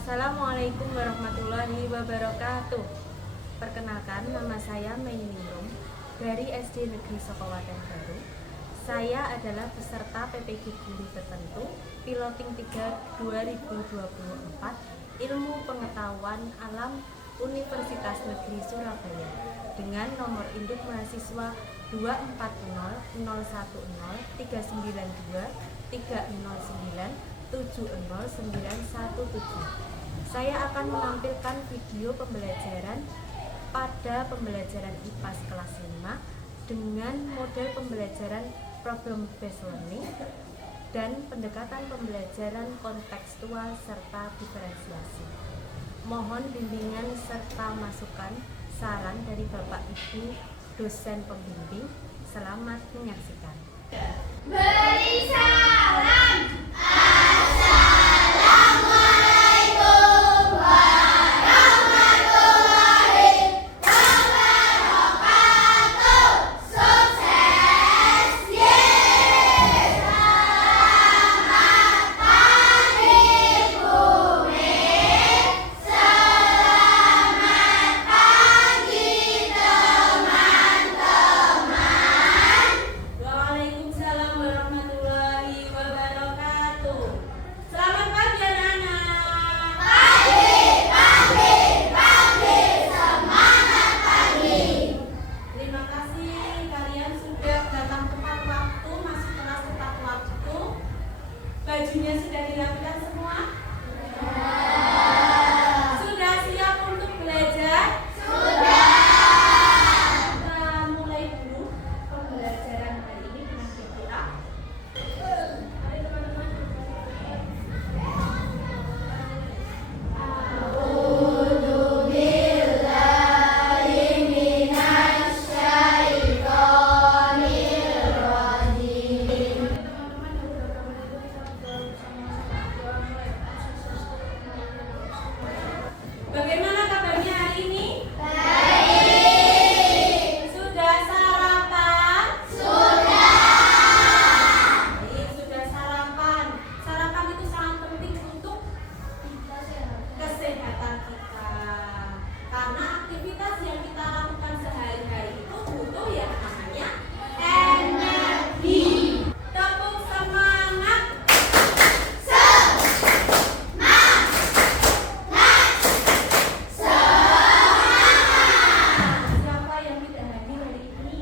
Assalamualaikum warahmatullahi wabarakatuh. Perkenalkan, nama saya Mainingrum dari SD Negeri Sokowaten Baru. Saya adalah peserta PPG Guru Tertentu Piloting 3 2024 Ilmu Pengetahuan Alam Universitas Negeri Surabaya dengan nomor induk mahasiswa 24001030930970917. Saya akan menampilkan video pembelajaran pada pembelajaran IPA kelas 5 dengan model pembelajaran problem based learning dan pendekatan pembelajaran kontekstual serta diferensiasi. Mohon bimbingan serta masukan saran dari Bapak Ibu dosen pembimbing. Selamat menyaksikan. Beri salam. Bajunya sudah dirapikan semua? Sudah siap untuk belajar? Sudah. Kita mulai dulu pembelajaran hari ini dengan berdoa. Mari teman-teman. Bagaimana kabarnya hari ini? Baik. Sudah sarapan? Sudah. Baik, sudah sarapan. Sarapan itu sangat penting untuk kesehatan kita. Karena aktivitas yang kita lakukan sehari-hari itu butuh yang namanya energi. Tepuk semangat. Siapa yang tidak hadir hari ini?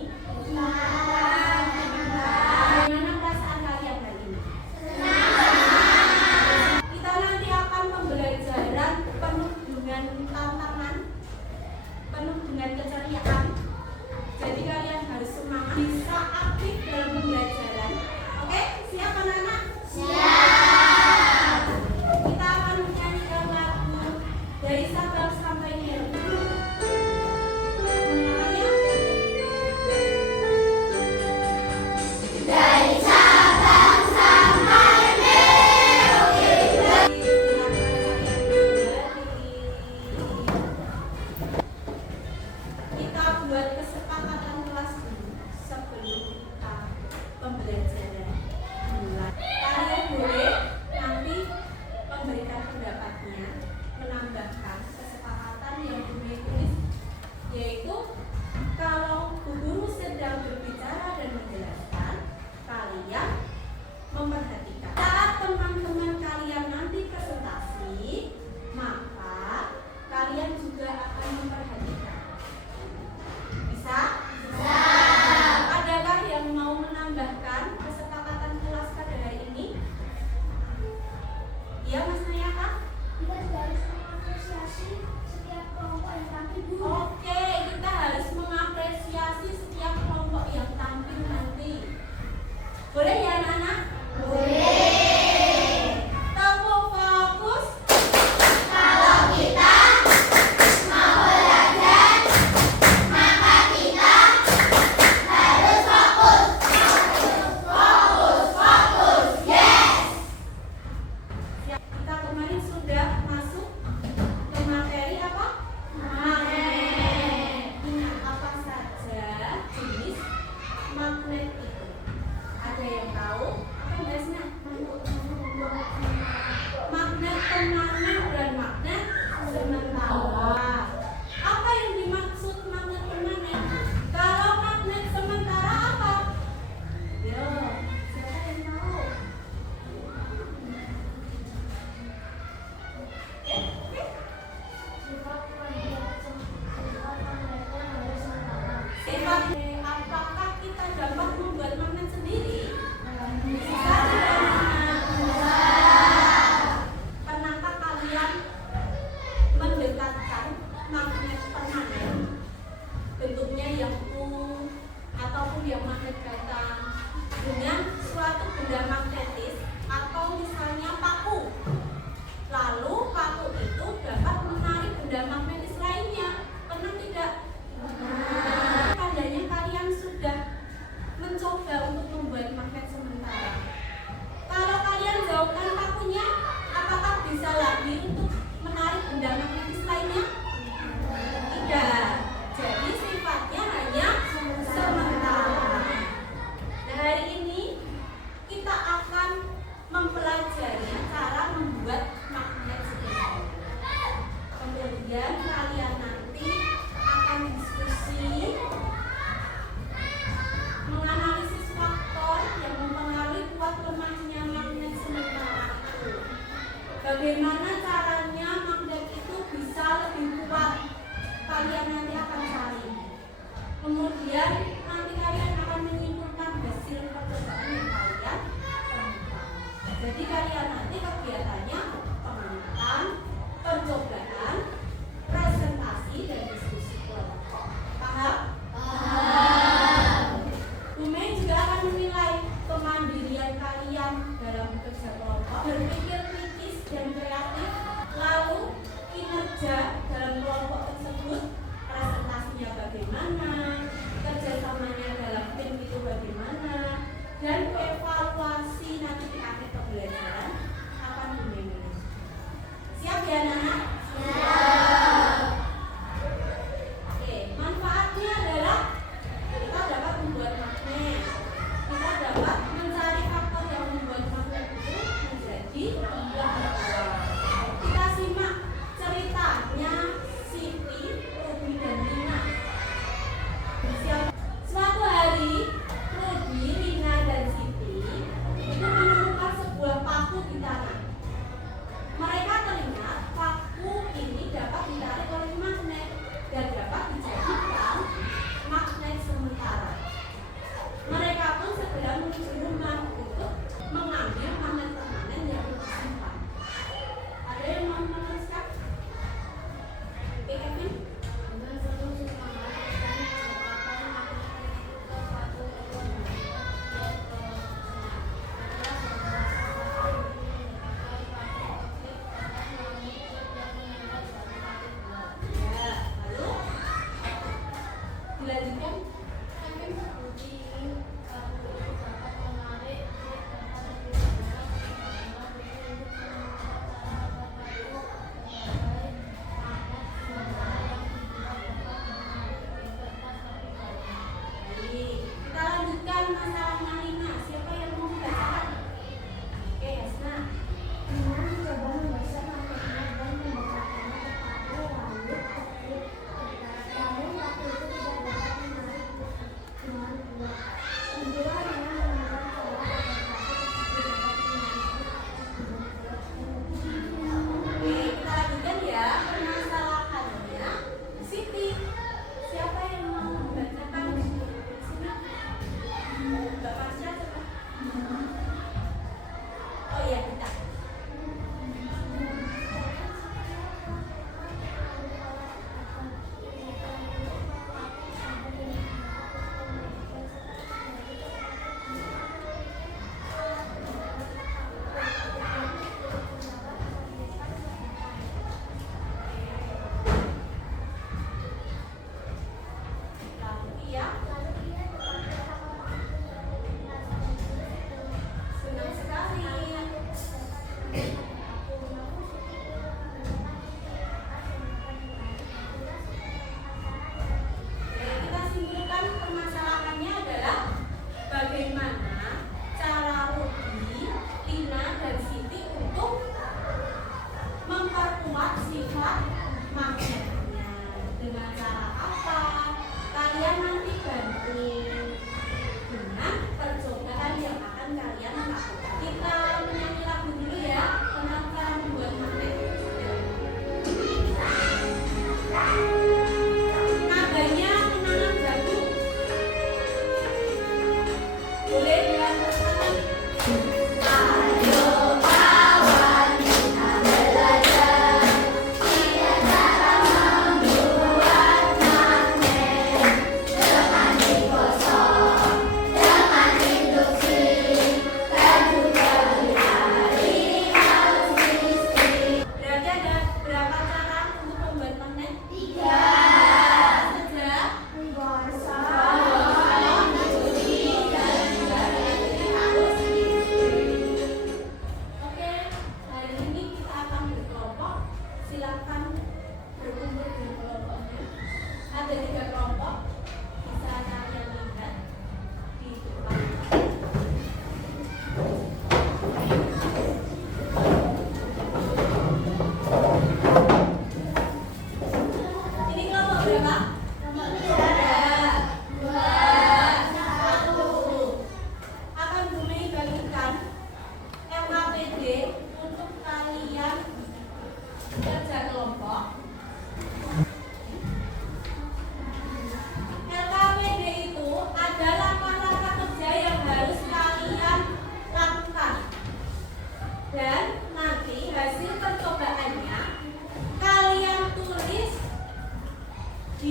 Bagaimana perasaan kalian hari ini? Kita nanti akan pembelajaran penuh dengan tantangan, penuh dengan keceriaan. Jadi kalian harus semangat, bisa aktif dalam pembelajaran. Oke, siap anak-anak? Siap. Kita akan menyanyikan lagu dari Sabang sampai Merauke. Namanya Dari Sabang sampai Merauke. kita buat kesepakatan kelas dulu sebelum kita pembelajaran mulai. Kalian boleh nanti memberikan pendapatnya, menambahkan kesepakatan yang Bumi tulis, yaitu kalau Bu Guru sedang berbicara dan menjelaskan, kalian memperhatikan. Saat teman-teman kalian nanti presentasi, maka kalian juga akan memperhatikan. Bisa? Adakah yang mau menambahkan kesepakatan kelas pada hari ini? Iya, Mas Nayaka? Kita juga harus mengapresiasi setiap kelompok yang tampil, Bu. Oke, kita harus mengapresiasi setiap kelompok yang tampil nanti. Boleh ya, anak-anak? Boleh. Tepuk fokus. Kalau kita mau belajar, maka kita harus fokus. Fokus. Yes. Siap. Kita kemarin sudah masuk ke materi apa? Magnet. Ingat apa saja jenis magnet itu? Ada yang tahu? Bagaimana caranya magnet itu bisa lebih kuat? Kalian nanti akan cari. Kemudian nanti kalian akan menyimpulkan hasil percobaan yang kalian temukan. Jadi kalian nanti kegiatannya pengamatan, percobaan, presentasi, dan diskusi kelompok. Paham? Bu Mei juga akan menilai kemandirian kalian dalam bekerja kelompok, berpikir kritis dan kreatif, lalu kinerja dalam kelompok tersebut, presentasinya bagaimana, kerjasamanya dalam tim itu bagaimana, dan evaluasi nanti di akhir pembelajaran akan Bu Mei menilai. Siap ya anak-anak? Oke, manfaatnya adalah kita dapat membuat magnet. Kita dapat mencari faktor yang membuat magnet itu menjadi berubah. Kita simak ceritanya Siti, Ruby, dan Lina. Suatu hari, Ruby, Lina, dan Siti itu menemukan sebuah paku di tanah. Mereka teringat paku ini dapat ditarik oleh magnet dan dapat dijadikan magnet sementara. Mereka pun segera menuju rumah untuk mengambil magnet permanen yang disimpan. Ada yang mau meneruskan? Oke, Kevin?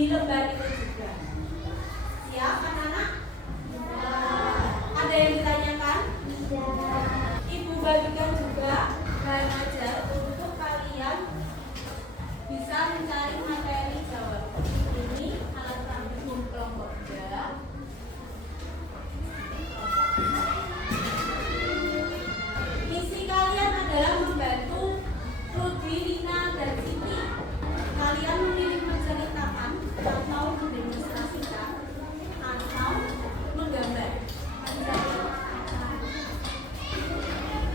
lembar itu juga. Siap anak-anak? Ada yang ditanyakan? Ibu bagikan juga bahan ajar untuk kalian bisa mencari materi jawaban. Ini alat pembuat kelompok 3. Misi kalian adalah membantu Rudi, Lina, dan Siti. Kalian memilih menceritakan atau mendemonstrasikan atau menggambar.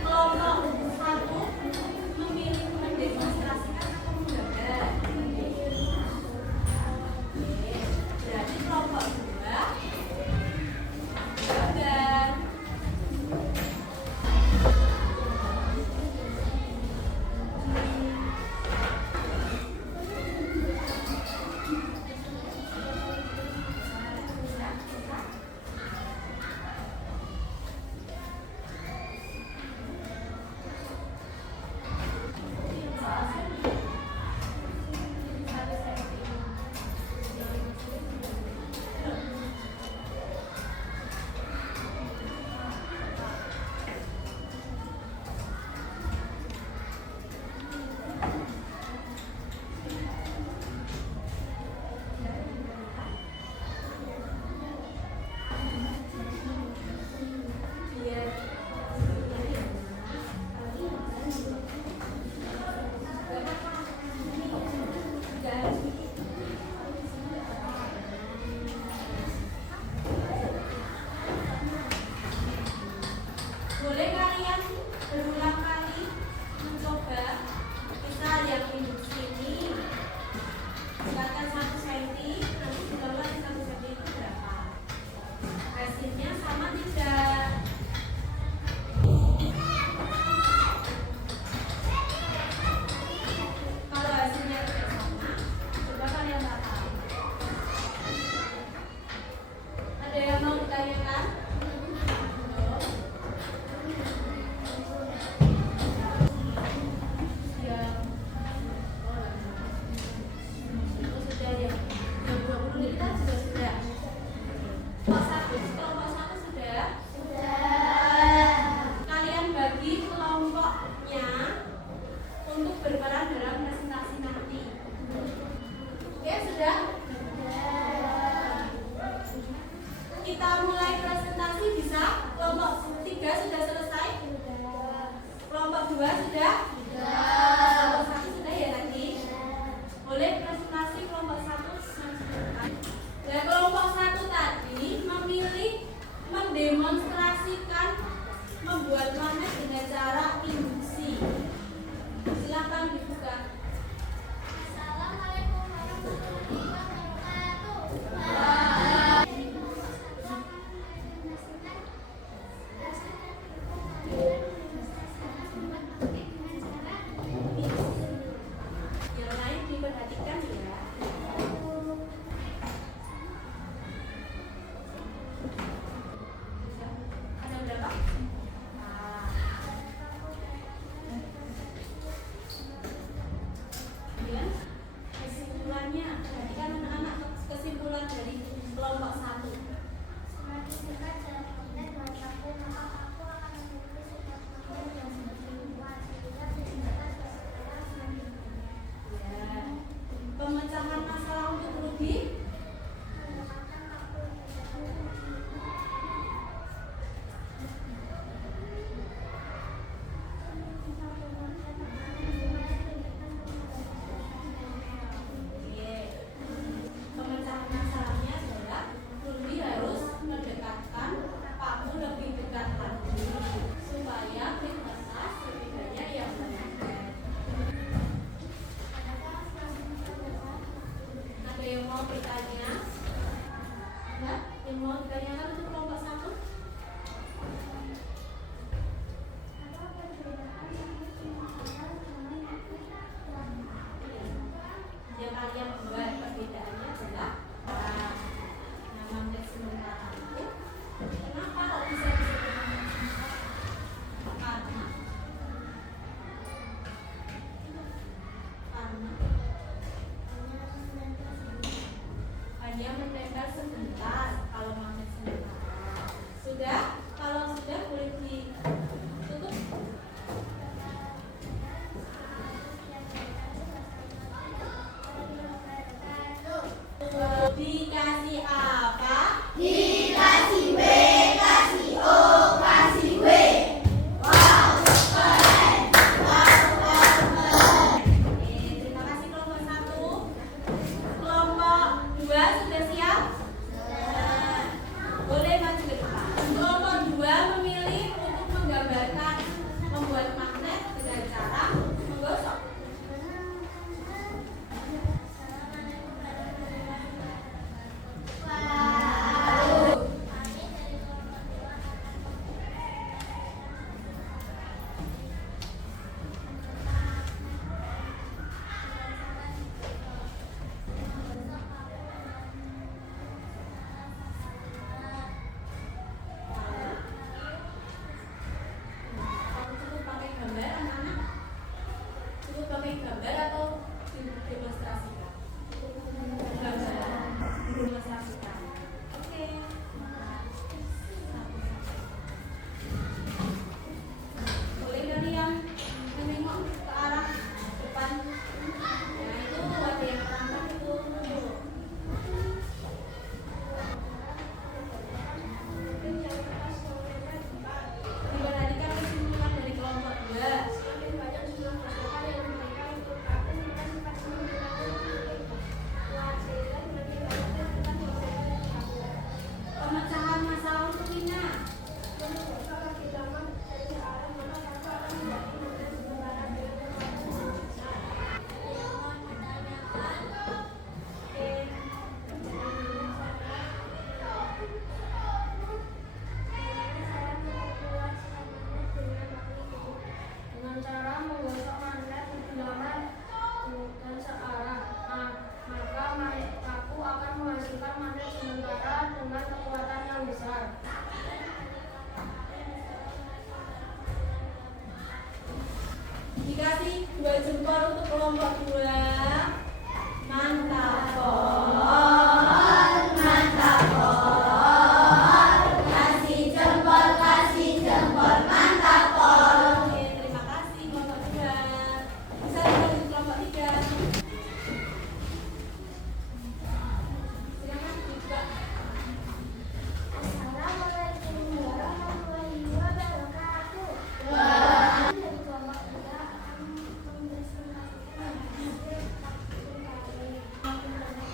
Kelompok 1 memilih mendemonstrasikan atau menggambar. Berarti kelompok 2 gambar. Boleh kalian berulang kali mencoba. Misal yang induksi ini silakan 1 cm, nanti dikeluar 1 cm itu berapa? Hasilnya sama tidak? Kalau hasilnya tidak sama, coba kalian tata. Ada yang mau ditanyakan? Kelompok 1 sudah? Kalian bagi kelompoknya untuk berperan dalam presentasi nanti. Oke, sudah? Kita mulai presentasi bisa? Kelompok 3 sudah selesai? Kelompok 2 sudah? Kelompok 1 sudah ya nanti? Boleh presentasi kelompok 1? Dan kelompok 1 tadi memilih mendemonstrasikan membuat magnet dengan cara induksi. Silakan dibuka. Assalamualaikum warahmatullahi wabarakatuh. Yang lain diperhatikan ya. Ada berapa? Nah. pakai gambar atau didemonstrasikan? Gambar. Didemonstrasikan. Oke. Boleh kalian menengok ke arah depan. Nah, itu ada yang terangkat itu. Diperhatikan kesimpulan dari kelompok 2. Semakin banyak jumlah masyarakat yang mereka untuk aku maka sifat semakin kuat sehingga semakin banyak sifat masyarakat yang aku. Pemecahan masalah untuk Nina. Untuk masalah di zaman dari arah maka satu akan menjadi negara sementara dengan kekuatan besar. Jangan menanyakan. Dengan cara menggosok magnet bilangan dan searah, maka aku akan menghasilkan magnet sementara dengan kekuatan yang besar. Dikasih 2 jempol untuk kelompok 2. Mantap, Pol. Mantap, Pol. Kasih jempol, mantap, Pol. Oke, terima kasih kelompok 2. Bisa dilanjut kelompok 3. Silakan dibuka. Assalamualaikum warahmatullahi wabarakatuh. Dari kelompok 3 akan mempresentasikan hasil praktikum kami. Makin banyak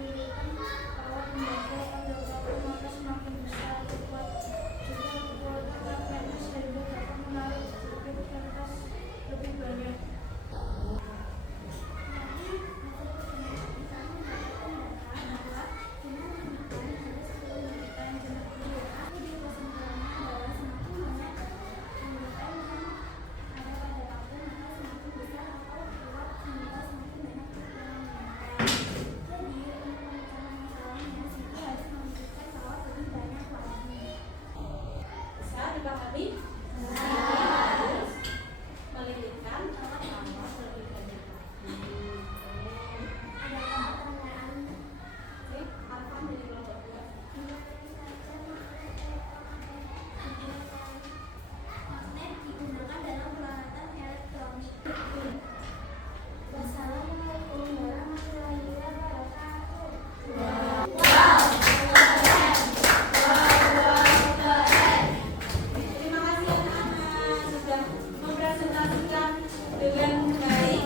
lirikan bahwa membaca audio maka semakin besar kuat juga kekuatan magnetnya sehingga dapat menarik sedikit kertas lebih banyak. Bisa dipahami? Harus melilitkan tambah lebih banyak. Oke, apa dari kelompok 2? Magnet digunakan dalam peralatan elektronik. Wassalamualaikum warahmatullahi wabarakatuh. Terima kasih anak-anak sudah mempresentasikan dengan baik.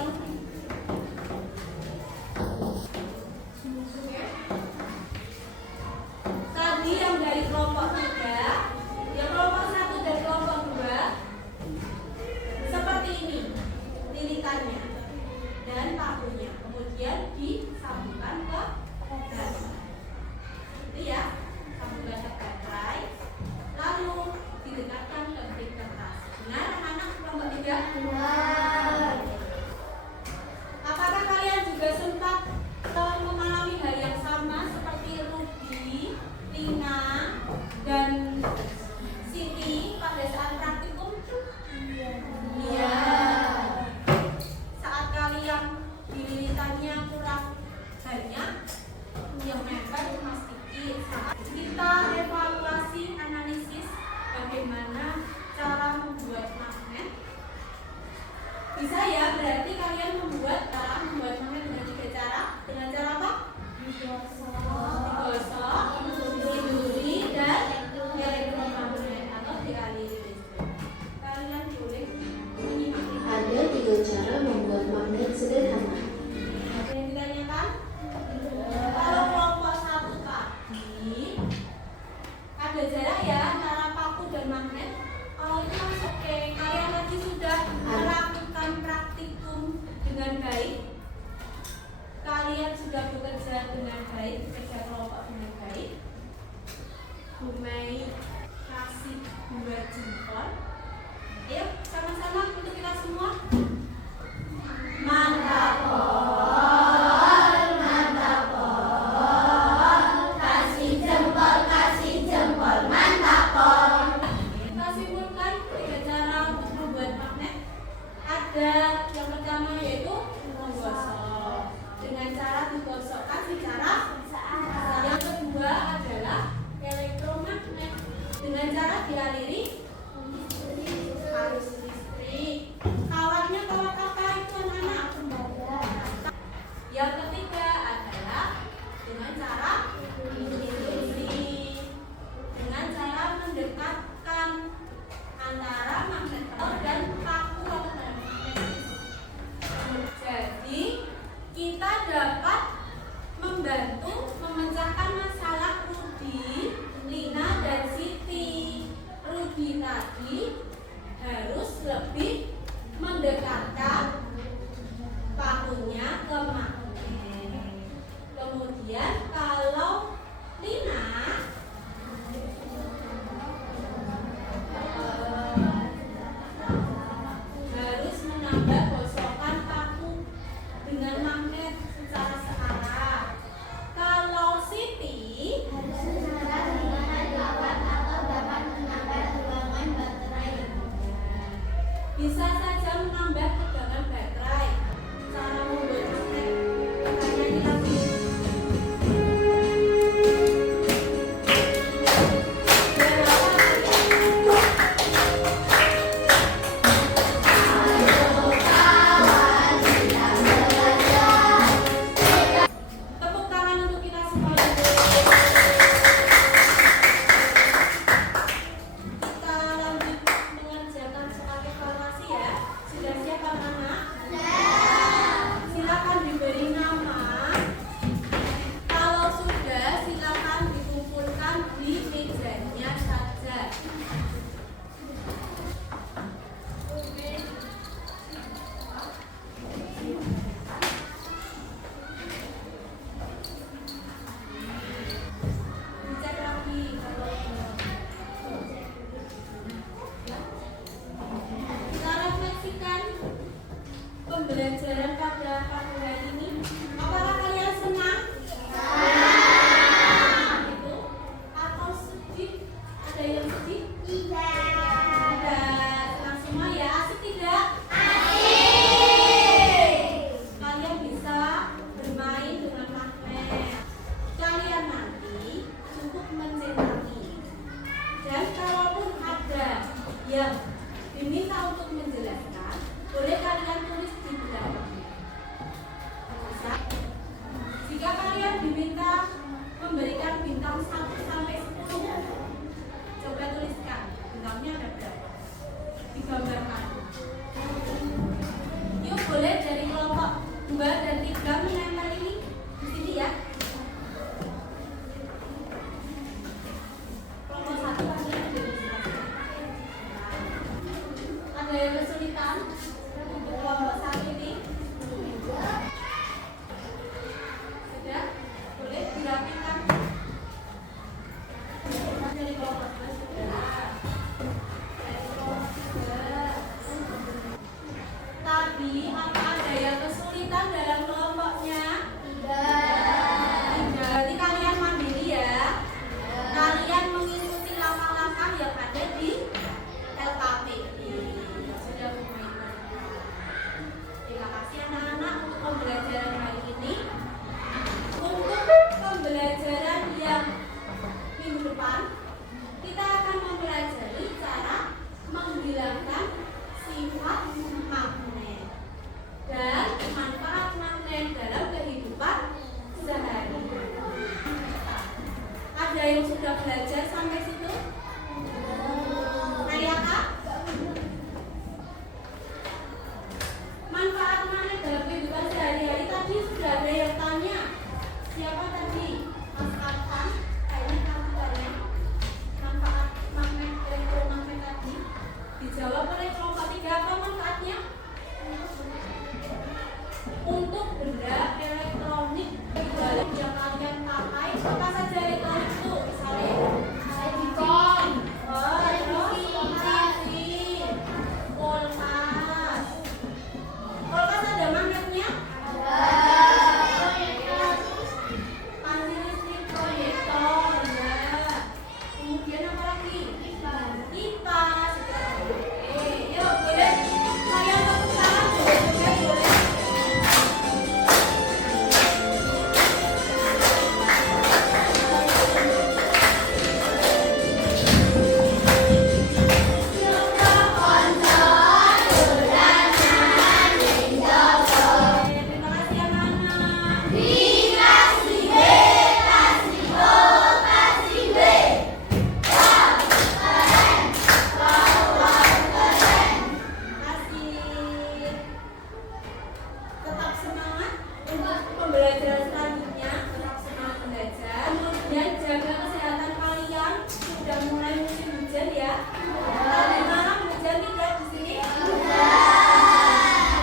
Tadi yang dari kelompok 3, yang kelompok 1 dan kelompok 2 seperti ini lilitannya dan pakunya, kemudian disambungkan ke baterai. Itu ya, sambungkan ke baterai, lalu didekatkan ke pin kertas. Benar anak-anak kelompok 3? Benar. Apakah kalian juga sempat mengalami hal yang sama seperti Ruby, Tina, dan Siti pada saat praktikum? Iya. Saat kalian dililitannya kurang banyak, yang nempel cuma sedikit. Saat kita evaluasi analisis bagaimana cara membuat magnet. Bisa ya, berarti kalian membuat magnet dengan 3 cara. Dengan cara apa? Digosok, diduri, dan elektromagnet atau dialiri listrik. Kalian boleh menyimak. Ada 3 cara membuat magnet sederhana. Ada yang ditanyakan? Kalau kelompok 1 tadi ada jarak ya antara paku dan magnet. Kalau itu masih oke. Kalian tadi sudah melakukan praktikum dengan baik. Kalian sudah bekerja dengan baik, bekerja kelompok dengan baik. Bu Mei kasih 2 jempol. Ayo sama-sama untuk kita semua. Mantap, Pol. Mantap, Pol. Kasih jempol, mantap, Pol. Kita simpulkan 3 cara untuk membuat magnet. Ada yang pertama yaitu pembelajaran pada pagi hari ini? Apakah kalian senang? Itu atau sedih? Ada yang sedih? Tidak. Senang semua ya? Asik tidak? Kalian bisa bermain dengan magnet. Kalian nanti cukup mencetaki. Dan kalaupun ada yang diminta untuk menjelaskan, boleh kalian tulis di belakang. Bisa? Jika kalian diminta memberikan bintang 1 sampai 10, coba tuliskan bintangnya ada berapa. Digambarkan. Yuk, boleh dari kelompok 2 dan 3 menempel ini di sini ya. Kelompok 1 pasti ada di sini. Ada yang kesulitan untuk kelompok 1 ini? Sudah? Boleh dirapikan. Dari kelompok 2 sudah. Dari kelompok 2. Tadi apa ada yang kesulitan dalam kelompoknya? Tidak. Berarti kalian mandiri ya. Kalian mengikuti langkah-langkah yang ada di LKPI. Sudah bermain. Terima kasih anak-anak untuk pembelajaran hari ini. Untuk pembelajaran yang minggu depan, kita akan mempelajari cara menghilangkan sifat magnet dan manfaat magnet dalam kehidupan sehari-hari. Ada yang sudah belajar sampai situ? Nah ya Kak? Manfaat magnet dalam kehidupan sehari-hari tadi sudah ada yang tanya. Siapa tadi? Mas Arfan? Kayaknya kamu tanya. Manfaat magnet elektromagnet tadi dijawab oleh kelompok 3. Apa manfaatnya? Untuk benda elektronik dalam yang kalian pakai, apa saja elektronik itu? Misalnya handphone, televisi, kulkas. Kulkas ada magnetnya? Panci listrik, proyektor, ya. Kemudian apa lagi? Kipas. Oke, yuk boleh kalian tepuk tangan joget-joget boleh. Terima kasih anak-anak. Kasih. Tetap semangat untuk pembelajaran selanjutnya. Tetap semangat belajar. Kemudian jaga kesehatan kalian. Sudah mulai musim hujan ya. Tadi malam hujan tidak di sini?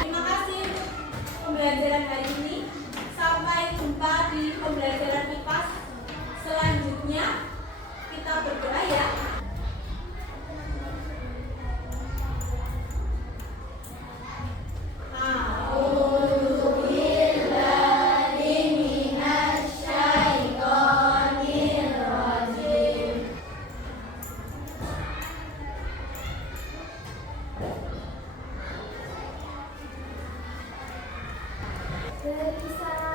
Terima kasih untuk pembelajaran hari ini. Sampai jumpa di pembelajaran IPA selanjutnya. Kita berdoa ya. Dari sana